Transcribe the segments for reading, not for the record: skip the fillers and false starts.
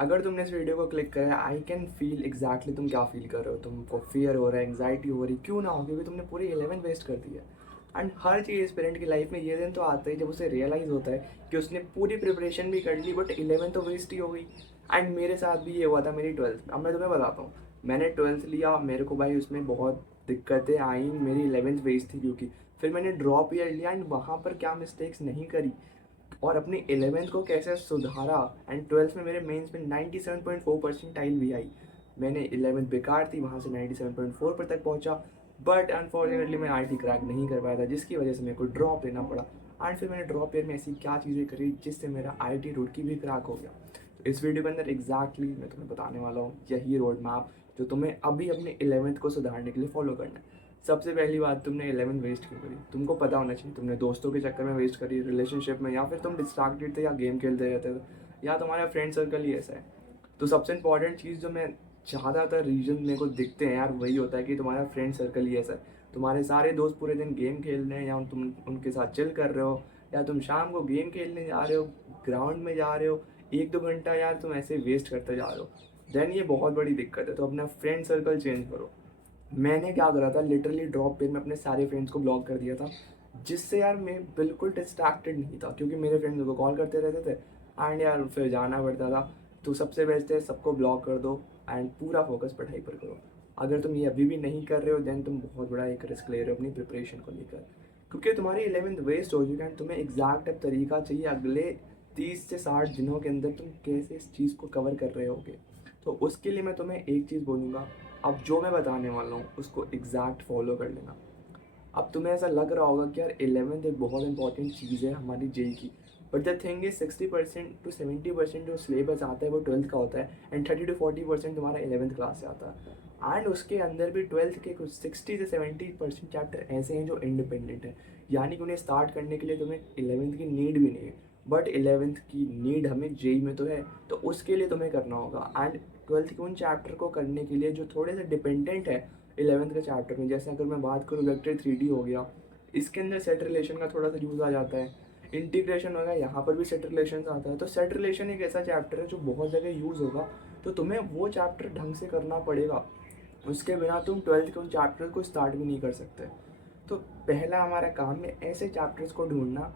अगर तुमने इस वीडियो को क्लिक करा है, आई कैन फील एग्जैक्टली तुम क्या फील कर रहे हो। तुमको फियर हो रहा है, एंग्जाइटी हो रही, क्यों ना हो, क्योंकि तुमने पूरी 11 वेस्ट कर दी है। एंड हर चीज़ एस्पिरेंट की लाइफ में ये दिन तो आता है जब उसे रियलाइज़ होता है कि उसने पूरी प्रिपरेशन भी कर ली बट 11 तो वेस्ट ही हो गई। एंड मेरे साथ भी ये हुआ था मेरी 12th में। अब मैं तुम्हें बताता हूँ, मैंने 12th लिया, मेरे को भाई उसमें बहुत दिक्कतें आई, मेरी 11th वेस्ट थी क्योंकि फिर मैंने ड्रॉप ईयर लिया एंड वहाँ पर क्या मिस्टेक्स नहीं करी और अपनी 11th को कैसे सुधारा। एंड 12th में मेरे मेंस में 97.4 परसेंटाइल भी आई। मैंने 11th बेकार थी, वहाँ से 97.4 पर तक पहुँचा, बट अनफॉर्चुनेटली मैं आईटी क्रैक नहीं कर पाया था, जिसकी वजह से मेरे को ड्रॉप लेना पड़ा। एंड फिर मैंने ड्रॉप ईयर में ऐसी क्या चीज़ें करी जिससे मेरा आईटी रुड़की भी क्रैक हो गया। तो इस वीडियो के अंदर एग्जैक्टली मैं तुम्हें बताने वाला हूँ यही रोड मैप जो तुम्हें अभी अपनी 11th को सुधारने के लिए फॉलो करना है। सबसे पहली बात, तुमने 11 वेस्ट क्यों करी, तुमको पता होना चाहिए। तुमने दोस्तों के चक्कर में वेस्ट करी, रिलेशनशिप में, या फिर तुम डिस्ट्रैक्टेड थे या गेम खेलते रहते थे, या तुम्हारा फ्रेंड सर्कल ही ऐसा है। तो सबसे इंपॉर्टेंट चीज़ जो मैं ज़्यादातर रीजन मेरे को दिखते हैं यार, वही होता है कि तुम्हारा फ्रेंड सर्कल ही ऐसा है। तुम्हारे सारे दोस्त पूरे दिन गेम खेल रहे हैं या तुम उनके साथ चिल कर रहे हो, या तुम शाम को गेम खेलने जा रहे हो, ग्राउंड में जा रहे हो, 1-2 घंटा यार तुम ऐसे वेस्ट करते जा रहे हो। देन ये बहुत बड़ी दिक्कत है। तो अपना फ्रेंड सर्कल चेंज करो। मैंने क्या करा था, लिटरली ड्रॉप पे में अपने सारे फ्रेंड्स को ब्लॉक कर दिया था, जिससे यार मैं बिल्कुल डिस्ट्रैक्टेड नहीं था, क्योंकि मेरे फ्रेंड्स मेरे को कॉल करते रहते थे एंड यार फिर जाना पड़ता था। तो सबसे बेस्ट है सबको ब्लॉक कर दो एंड पूरा फोकस पढ़ाई पर करो। अगर तुम ये अभी भी नहीं कर रहे हो देन तुम बहुत बड़ा एक रिस्क ले रहे हो अपनी प्रिपरेशन को लेकर, क्योंकि तुम्हारी 11th वेस्ट हो चुकी है एंड तुम्हें एग्जैक्ट अब तरीका चाहिए अगले 30 से 60 दिनों के अंदर तुम कैसे इस चीज़ को कवर कर रहे होगे। तो उसके लिए मैं तुम्हें एक चीज़ बोलूँगा, अब जो मैं बताने वाला हूँ उसको एग्जैक्ट फॉलो कर लेना। अब तुम्हें ऐसा लग रहा होगा कि यार 11th एक बहुत इंपॉर्टेंट चीज़ है हमारी जेई की, but the thing is 60% to 70% जो सिलेबस आता है वो 12th का होता है एंड 30 to 40% तुम्हारा 11th क्लास से आता है। एंड उसके अंदर भी 12th के कुछ 60 से 70% चैप्टर ऐसे हैं जो इंडिपेंडेंट है, यानी कि उन्हें स्टार्ट करने के लिए तुम्हें 11th की नीड भी नहीं है, बट 11th की नीड हमें जेई में तो है। तो उसके लिए तुम्हें करना होगा एंड 12th के उन चैप्टर को करने के लिए जो थोड़े से डिपेंडेंट है 11th के चैप्टर में, जैसे अगर मैं बात करूँ वेक्टर 3D हो गया, इसके अंदर सेट रिलेशन का थोड़ा सा यूज़ आ जाता है। इंटीग्रेशन होगा, यहाँ पर भी सेट रिलेशन आता है। तो सेट रिलेशन एक ऐसा चैप्टर है जो बहुत जगह यूज़ होगा, तो तुम्हें वो चैप्टर ढंग से करना पड़ेगा। उसके बिना तुम 12th के उन चैप्टर को स्टार्ट भी नहीं कर सकते। तो पहला हमारा काम है ऐसे चैप्टर्स को ढूंढना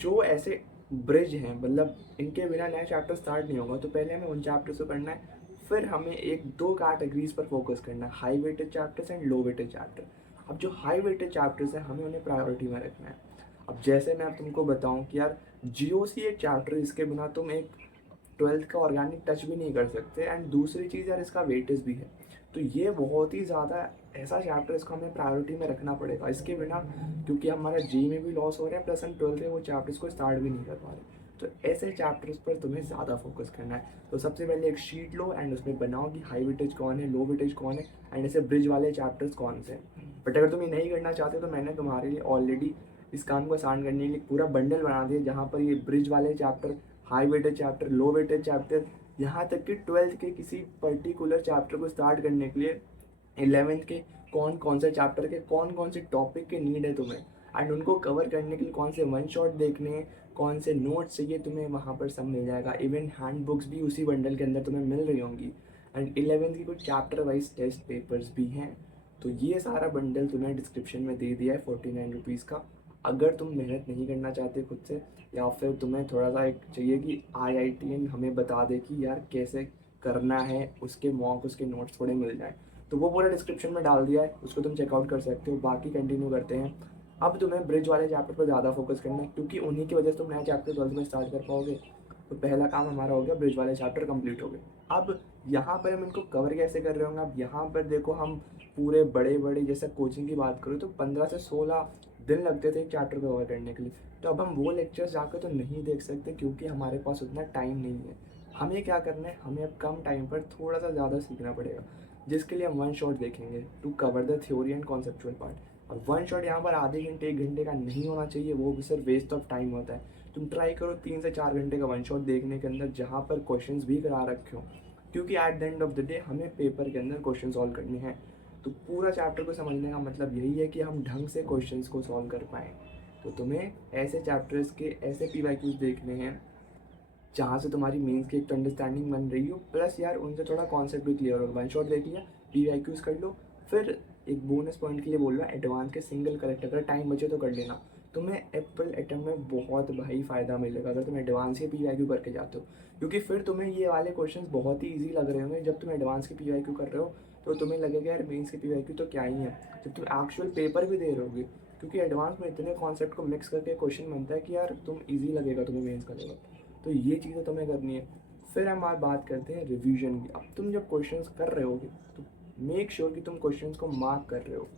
जो ऐसे ब्रिज हैं, मतलब इनके बिना नया चैप्टर स्टार्ट नहीं होगा। तो पहले हमें उन चैप्टर्स को करना है, फिर हमें एक दो कैटेगरीज पर फोकस करना है, high weighted chapters and low weighted chapter. अब जो हाई वेटेड चैप्टर्स हैं हमें उन्हें प्रायोरिटी में रखना है। अब जैसे मैं अब तुमको बताऊं कि यार जीओसी एक चैप्टर, इसके बिना तुम एक 12th का ऑर्गेनिक टच भी नहीं कर सकते। एंड दूसरी चीज़ यार इसका वेटेज भी है, तो ये बहुत ही ज़्यादा ऐसा चैप्टर, इसको हमें प्रायोरिटी में रखना पड़ेगा। इसके बिना, क्योंकि हमारा जी में भी लॉस हो रहा है प्लस हम 12th के वो चैप्टर्स को स्टार्ट भी नहीं कर पा रहे, तो ऐसे चैप्टर्स पर तुम्हें ज़्यादा फोकस करना है। तो सबसे पहले एक शीट लो एंड उसमें बनाओ कि हाई वेटेज कौन है, लो वेटेज कौन है, एंड ऐसे ब्रिज वाले चैप्टर्स कौन से हैं। बट अगर तुम ये नहीं करना चाहते तो मैंने तुम्हारे लिए ऑलरेडी इस काम को आसान करने के लिए पूरा बंडल बना दिया, जहाँ पर ये ब्रिज वाले चैप्टर, हाई वेटेज चैप्टर, लो वेटेज चैप्टर, यहाँ तक कि 12th के किसी पर्टिकुलर चैप्टर को स्टार्ट करने के लिए 11th के कौन कौन से चैप्टर के कौन कौन से टॉपिक के नीड है तुम्हें, एंड उनको कवर करने के लिए कौन से वन शॉट देखने हैं, कौन से नोट्स चाहिए तुम्हें, वहाँ पर सब मिल जाएगा। इवन हैंड बुक्स भी उसी बंडल के अंदर तुम्हें मिल रही होंगी। एंड 11th की कुछ चैप्टर वाइज टेस्ट पेपर्स भी हैं। तो ये सारा बंडल तुम्हें डिस्क्रिप्शन में दे दिया है 49 रुपीज़ का। अगर तुम मेहनत नहीं करना चाहते खुद से, या फिर तुम्हें थोड़ा सा एक चाहिए कि IITN हमें बता दे कि यार कैसे करना है, उसके मॉक उसके नोट्स थोड़े मिल जाए, तो वो पूरा डिस्क्रिप्शन में डाल दिया है, उसको तुम चेकआउट कर सकते हो। बाकी कंटिन्यू करते हैं। अब तुम्हें ब्रिज वाले चैप्टर पर ज़्यादा फोकस करना है, क्योंकि उन्हीं की वजह से तुम नया चैप्टर 12th में स्टार्ट कर पाओगे। तो पहला काम हमारा हो गया, ब्रिज वाले चैप्टर कंप्लीट हो गए। अब यहाँ पर हम इनको कवर कैसे कर रहे होंगे। अब यहाँ पर देखो, हम पूरे बड़े बड़े, जैसे कोचिंग की बात करूँ तो 15 से 16 दिन लगते थे एक चैप्टर को कवर करने के लिए। तो अब हम वो लेक्चर्स जाकर तो नहीं देख सकते, क्योंकि हमारे पास उतना टाइम नहीं है। हमें क्या करना है, हमें अब कम टाइम पर थोड़ा सा ज़्यादा सीखना पड़ेगा, जिसके लिए हम वन शॉट देखेंगे to cover the theory and conceptual part. और वन शॉट यहाँ पर आधे घंटे 1 घंटे का नहीं होना चाहिए, वो भी सिर्फ वेस्ट ऑफ टाइम होता है। तुम ट्राई करो 3 से 4 घंटे का वन शॉट देखने के अंदर, जहाँ पर क्वेश्चंस भी करा रखे हो, क्योंकि at the end of the day हमें पेपर के अंदर क्वेश्चन सॉल्व करने हैं। तो पूरा चैप्टर को समझने का मतलब यही है कि हम ढंग से क्वेश्चंस को सॉल्व कर पाएँ। तो तुम्हें ऐसे चैप्टर्स के ऐसे PYQs देखने हैं जहाँ से तुम्हारी मेंस की एक तो अंडरस्टैंडिंग बन रही हो, प्लस यार उनसे थोड़ा कॉन्सेप्ट भी क्लियर होगा। वन शॉट देख लिया, PYQs कर लो। फिर एक बोनस पॉइंट के लिए बोल रहा हूँ, एडवांस के सिंगल करेक्ट अगर टाइम बचे तो कर लेना। तुम्हें एप्पल अटेम्प्ट में बहुत भाई फ़ायदा मिलेगा अगर तुम एडवांस के PYQ करके जाते हो, क्योंकि फिर तुम्हें ये वाले क्वेश्चन बहुत ही ईजी लग रहे होंगे। जब तुम एडवांस के PYQ कर रहे हो तो तुम्हें लगेगा यार मेंस के PYQ तो क्या ही है। जब तुम एक्चुअल पेपर भी दे रहे होगे, क्योंकि एडवांस में इतने कॉन्सेप्ट को मिक्स करके क्वेश्चन बनता है कि यार तुम ईजी लगेगा तुम्हें मेंस का लेवल। तो ये चीज़ें तुम्हें करनी है। फिर हम आज बात करते हैं रिवीजन की। अब तुम जब क्वेश्चंस कर रहे होगे तो मेक श्योर कि तुम क्वेश्चंस को मार्क कर रहे हो।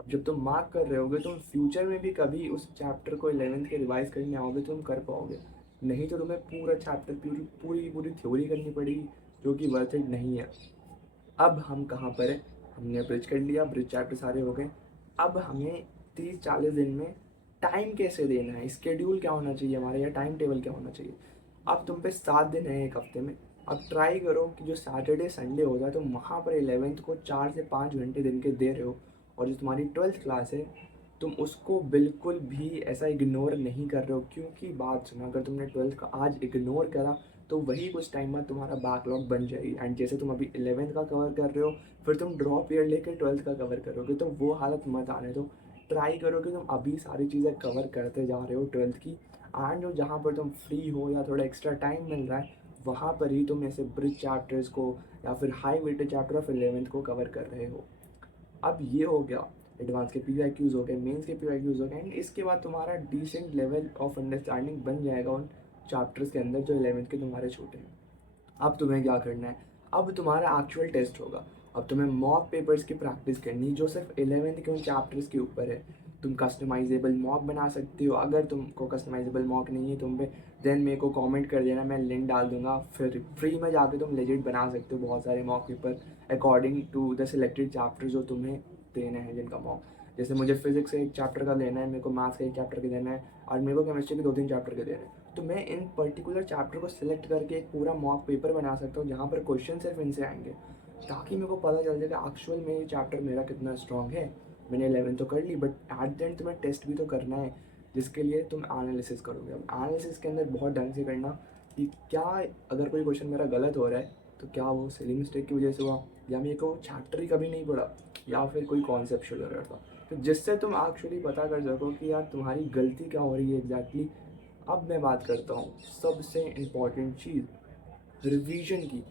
अब जब तुम मार्क कर रहे होगे तुम फ्यूचर में भी कभी उस चैप्टर को 11th के रिवाइज करने आओगे तो तुम कर पाओगे। नहीं तो तुम्हें पूरा चैप्टर पूरी पूरी पूरी थ्योरी करनी पड़ेगी, जो कि वर्थ इट नहीं है। अब हम कहाँ पर है, हमने ब्रिज कर लिया, ब्रिज चैप्टर सारे हो गए। अब हमें 30-40 दिन में टाइम कैसे देना है, स्केड्यूल क्या होना चाहिए हमारा, या टाइम टेबल क्या होना चाहिए। अब तुम पे 7 दिन है एक हफ्ते में। अब ट्राई करो कि जो सैटरडे संडे होता है तो वहाँ पर 11th को 4 से 5 घंटे दिन के दे रहे हो, और जो तुम्हारी 12th क्लास है तुम उसको बिल्कुल भी ऐसा इग्नोर नहीं कर रहे हो। क्योंकि बात सुनो, अगर तुमने 12th का आज इग्नोर करा तो वही कुछ टाइम बाद तुम्हारा बैकलॉग बन जाएगी। एंड जैसे तुम अभी 11th का कवर कर रहे हो, फिर तुम ड्रॉप ईयर लेकर 12th का कवर करोगे, तो वो हालत मत आने दो। ट्राई करो कि तुम अभी सारी चीज़ें कवर करते जा रहे हो 12th की, एंड जो जहाँ पर तुम फ्री हो या थोड़ा एक्स्ट्रा टाइम मिल रहा है वहाँ पर ही तुम ऐसे ब्रिज चैप्टर्स को या फिर high weighted chapter of 11th को कवर कर रहे हो। अब ये हो गया, एडवांस के PYQs हो गए, मेंस के PYQs हो गए, एंड इसके बाद तुम्हारा डिसेंट लेवल ऑफ अंडरस्टैंडिंग बन जाएगा उन चैप्टर्स के अंदर जो 11th के तुम्हारे छोटे हैं। अब तुम्हें क्या करना है, अब तुम्हारा एक्चुअल टेस्ट होगा। अब तुम्हें मॉक पेपर्स की प्रैक्टिस करनी जो सिर्फ 11th के उन चैप्टर्स के ऊपर है। तुम कस्टमाइजेबल मॉक बना सकते हो। अगर तुमको कस्टमाइजेबल मॉक नहीं है तुम पे, देन मेरे को कमेंट कर देना, मैं लिंक डाल दूंगा। फिर फ्री में जाके तुम लेजिट बना सकते हो बहुत सारे mock paper according to the selected chapter जो तुम्हें देने हैं जिनका मॉक। जैसे मुझे फिजिक्स का एक चैप्टर का देना है, मेरे को मैथ्स का एक चैप्टर का देना है, और मेरे को केमिस्ट्री के 2-3 चैप्टर के देने हैं। तो मैं इन पर्टिकुलर चैप्टर को सिलेक्ट करके एक पूरा मॉक पेपर बना सकता हूँ जहाँ पर क्वेश्चन सिर्फ इनसे आएंगे, ताकि मेरे को पता चल जाए कि एक्चुअल में ये चैप्टर मेरा कितना स्ट्रॉन्ग है। मैंने 11 तो कर ली, बट एट द एंड तुम्हें टेस्ट भी तो करना है, जिसके लिए तुम एनालिसिस करोगे। अब एनालिसिस के अंदर बहुत ढंग से करना कि क्या, अगर कोई क्वेश्चन मेरा गलत हो रहा है तो क्या वो सिली मिस्टेक की वजह से हुआ, या मेरे को चैप्टर ही कभी नहीं पढ़ा, या फिर कोई कॉन्सेप्चुअल एरर था। तो जिससे तुम एक्चुअली पता कर सको कि यार तुम्हारी गलती क्या हो रही है एग्जैक्टली। अब मैं बात करता हूँ सबसे इम्पॉर्टेंट चीज़, रिवीजन की।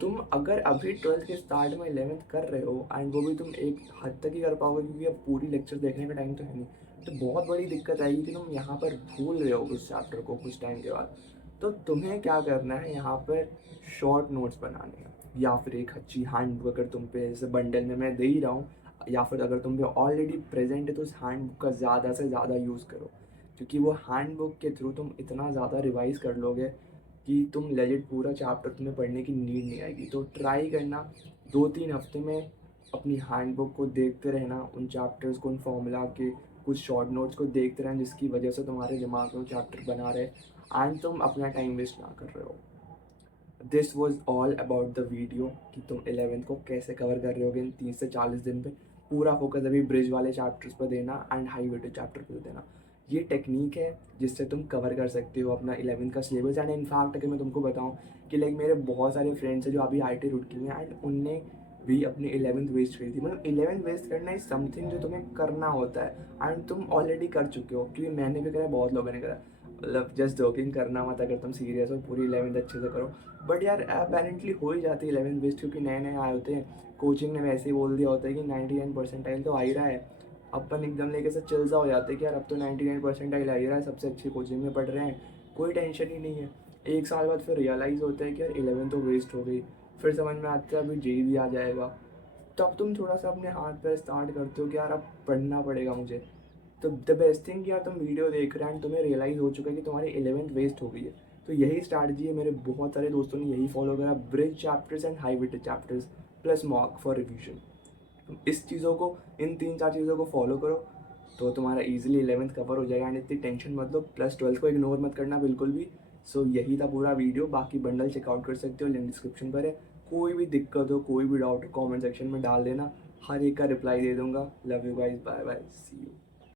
तुम अगर अभी 12th के स्टार्ट में 11th कर रहे हो, एंड वो भी तुम एक हद तक ही कर पाओगे क्योंकि अब पूरी लेक्चर देखने का टाइम तो है नहीं, तो बहुत बड़ी दिक्कत आएगी कि तुम यहाँ पर भूल रहे हो उस चैप्टर को कुछ टाइम के बाद। तो तुम्हें क्या करना है, यहाँ पर शॉर्ट नोट्स बनाने हैं, या फिर एक अच्छी हैंड बुक अगर तुम पे जैसे बंडल में मैं दे ही रहा हूँ, या फिर अगर तुम पे ऑलरेडी प्रेजेंट है तो उस हैंड बुक का ज़्यादा से ज़्यादा यूज़ करो। क्योंकि वो हैंड बुक के थ्रू तुम इतना ज़्यादा रिवाइज कर लोगे कि तुम लेजिट पूरा चैप्टर तुम्हें पढ़ने की नीड नहीं आएगी। तो ट्राई करना 2-3 हफ्ते में अपनी हैंड बुक को देखते रहना, उन चैप्टर्स को, उन फॉर्मूला के कुछ शॉर्ट नोट्स को देखते रहना, जिसकी वजह से तुम्हारे दिमाग में चैप्टर बना रहे एंड तुम अपना टाइम वेस्ट ना कर रहे हो। This was all about the video कि तुम 11th को कैसे कवर कर रहे होगे इन 30 से 40 दिन पे। पूरा फोकस अभी ब्रिज वाले चैप्टर्स पर देना एंड हाई वेटेड चैप्टर पर देना। ये टेक्निक है जिससे तुम कवर कर सकते हो अपना 11th का सिलेबस। एंड इनफैक्ट अगर मैं तुमको बताऊँ कि लाइक मेरे बहुत सारे फ्रेंड्स हैं जो अभी IIT रुड़की में, एंड उनने भी अपनी 11th वेस्ट करी थी। मतलब 11th वेस्ट करना इज समथिंग जो तुम्हें करना होता है एंड तुम ऑलरेडी कर चुके हो, क्योंकि मैंने भी करा, बहुत लोगों ने करा। मतलब जस्ट जोकिंग करना मत, अगर तुम सीरियस हो पूरी 11th अच्छे से करो। बट यार अपेरेंटली हो ही जाती है 11th बेस्ट, क्योंकि नए नए आए होते हैं। कोचिंग ने वैसे ही बोल दिया होता है कि 99 परसेंटाइल तो आ ही रहा है। अपन एकदम लेके से चिल सा हो जाते हैं कि यार अब तो 99 परसेंटाइल आ ही रहा है, सबसे अच्छी कोचिंग में पढ़ रहे हैं, कोई टेंशन ही नहीं है। एक साल बाद फिर रियलाइज़ होता है कि यार 11th तो वेस्ट हो गई। फिर समझ में आता है अभी JEE भी आ जाएगा, तब तुम थोड़ा सा अपने हाथ पैर स्टार्ट करते हो कि यार अब पढ़ना पड़ेगा मुझे। तो द बेस्ट थिंग कि यार तुम वीडियो देख रहे हैं एंड तुम्हें रियलाइज़ हो चुका है कि तुम्हारी 11th वेस्ट हो गई है। तो यही स्ट्रैटेजी है, मेरे बहुत सारे दोस्तों ने यही फॉलो करा, bridge chapters and high weighted chapters plus mock for revision. तुम इस चीज़ों को, इन 3-4 चीज़ों को फॉलो करो तो तुम्हारा ईजिली 11th कवर हो जाएगा। एंड इतनी टेंशन मत लो, प्लस 12th को इग्नोर मत करना बिल्कुल भी। सो यही था पूरा वीडियो। बाकी बंडल चेकआउट कर सकते हो, लिंक डिस्क्रिप्शन पर है। कोई भी दिक्कत हो, कोई भी डाउट हो, कमेंट सेक्शन में डाल देना, हर एक का रिप्लाई दे दूंगा। Love you guys, bye bye, see you.